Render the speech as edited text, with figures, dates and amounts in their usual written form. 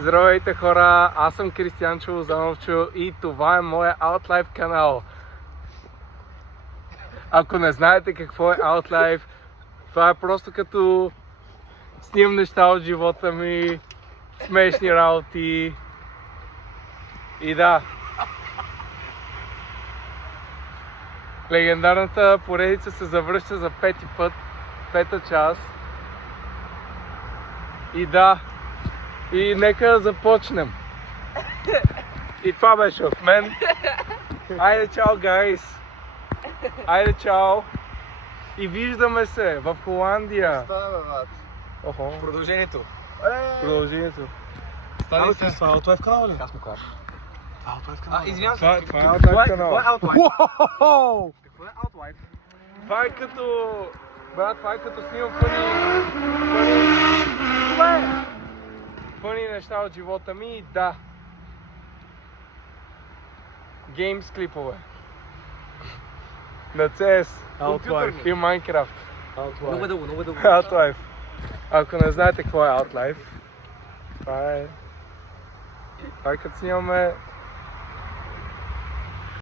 Здравейте хора, аз съм Кристиянчо Лозановчо и това е моя Outlife канал. Ако не знаете какво е Outlife, това е просто като снимам неща от живота ми, смешни работи и да. Легендарната поредица се завръща за пети път, пета част. И да, и нека започнем. И това беше от мен. Айде чао, гайс! Айде чао! И виждаме се в Холандия. Стана, брат. Охо. Продължението. Продължението. Стани се. Това е Outlife канал ли? Аз му кажа. Outlife канал. Извинявам се. Това е Outlife канал. Какво е Outlife? Това е като... Брат, това е като снимам фъни неща от живота ми и да. Геймс клипове. На CS. Outlife. И Minecraft. Много е дълго, много е дълго. Outlife. Ако не знаете какво е Outlife, това е като снимаме